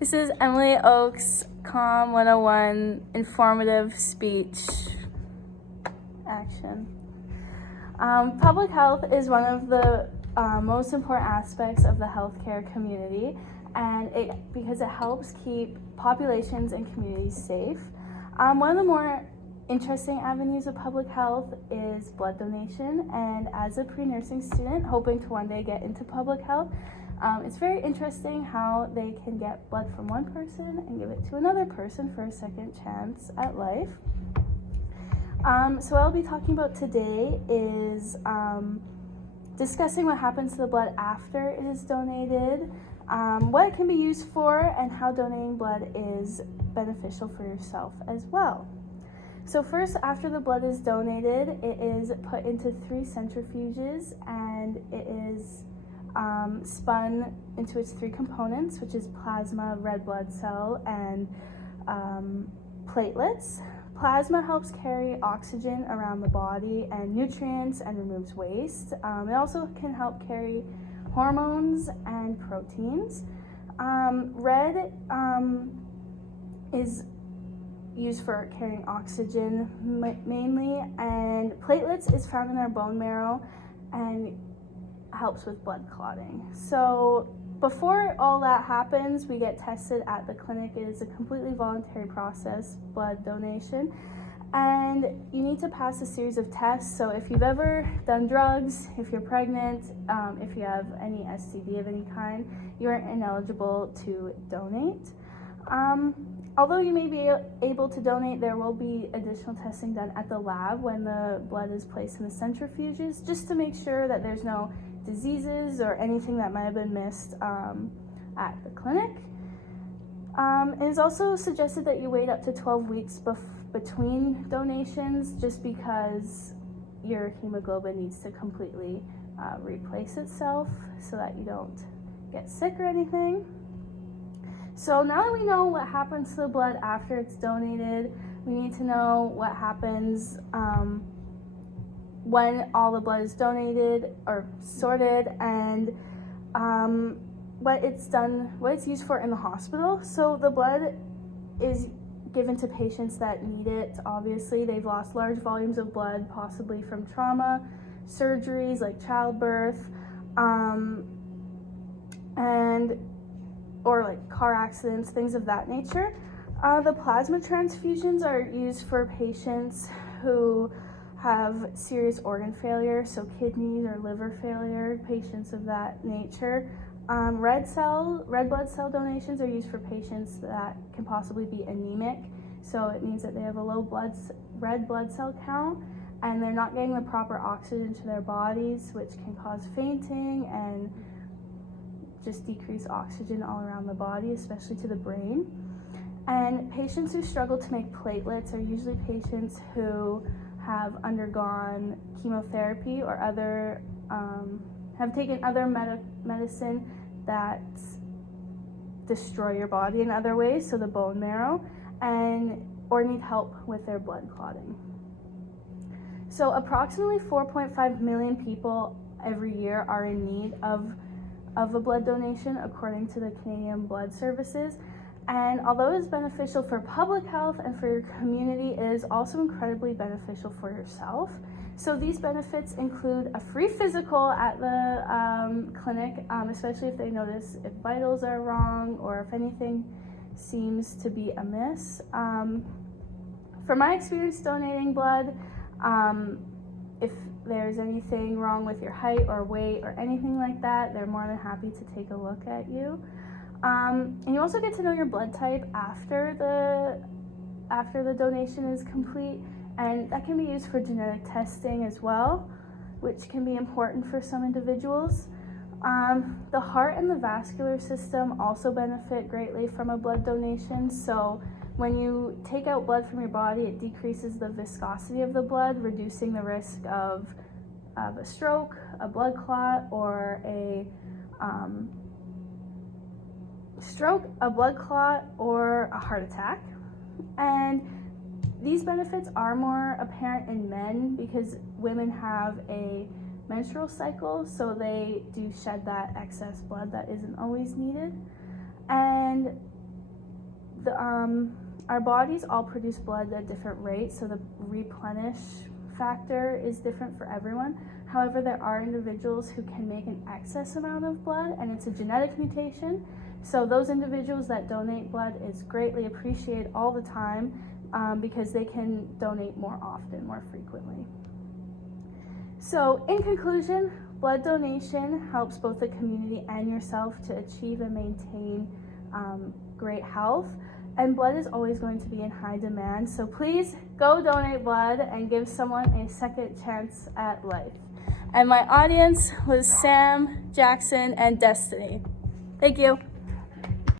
This is Emily Oak's Comm 101 informative speech action. Public health is one of the most important aspects of the healthcare community, and because it helps keep populations and communities safe. One of the more interesting avenues of public health is blood donation, and as a pre-nursing student hoping to one day get into public health, it's very interesting how they can get blood from one person and give it to another person for a second chance at life. So what I'll be talking about today is discussing what happens to the blood after it is donated, what it can be used for, and how donating blood is beneficial for yourself as well. So first, after the blood is donated, it is put into 3 centrifuges, and it is spun into its 3 components, which is plasma, red blood cell, and platelets. Plasma helps carry oxygen around the body and nutrients and removes waste. It also can help carry hormones and proteins. Red is used for carrying oxygen mainly, and platelets is found in our bone marrow and helps with blood clotting. So before all that happens, we get tested at the clinic. It is a completely voluntary process, blood donation, and you need to pass a series of tests. So if you've ever done drugs, if you're pregnant, if you have any STD of any kind, you are ineligible to donate. Although you may be able to donate, there will be additional testing done at the lab when the blood is placed in the centrifuges, just to make sure that there's no diseases or anything that might have been missed at the clinic. It is also suggested that you wait up to 12 weeks between donations, just because your hemoglobin needs to completely replace itself so that you don't get sick or anything. So now that we know what happens to the blood after it's donated, we need to know what happens when all the blood is donated or sorted, and what it's used for in the hospital. So the blood is given to patients that need it. Obviously, they've lost large volumes of blood, possibly from trauma, surgeries like childbirth, or like car accidents, things of that nature. The plasma transfusions are used for patients who have serious organ failure, so kidney or liver failure, patients of that nature. Red blood cell donations are used for patients that can possibly be anemic, so it means that they have a low red blood cell count and they're not getting the proper oxygen to their bodies, which can cause fainting and just decrease oxygen all around the body, especially to the brain. And patients who struggle to make platelets are usually patients who have undergone chemotherapy or have taken other medicine that destroy your body in other ways, so the bone marrow, or need help with their blood clotting. So approximately 4.5 million people every year are in need of a blood donation, according to the Canadian Blood Services. And although it is beneficial for public health and for your community, it is also incredibly beneficial for yourself. So these benefits include a free physical at the clinic, especially if they notice if vitals are wrong or if anything seems to be amiss. From my experience donating blood, if there's anything wrong with your height or weight or anything like that, they're more than happy to take a look at you. And you also get to know your blood type after the donation is complete, and that can be used for genetic testing as well, which can be important for some individuals. The heart and the vascular system also benefit greatly from a blood donation. So when you take out blood from your body, it decreases the viscosity of the blood, reducing the risk of a stroke, a blood clot, or a heart attack. And these benefits are more apparent in men because women have a menstrual cycle, so they do shed that excess blood that isn't always needed. And Our bodies all produce blood at different rates, so the replenish factor is different for everyone. However, there are individuals who can make an excess amount of blood, and it's a genetic mutation. So those individuals that donate blood is greatly appreciated all the time because they can donate more often, more frequently. So in conclusion, blood donation helps both the community and yourself to achieve and maintain great health. And blood is always going to be in high demand. So please go donate blood and give someone a second chance at life. And my audience was Sam, Jackson, and Destiny. Thank you.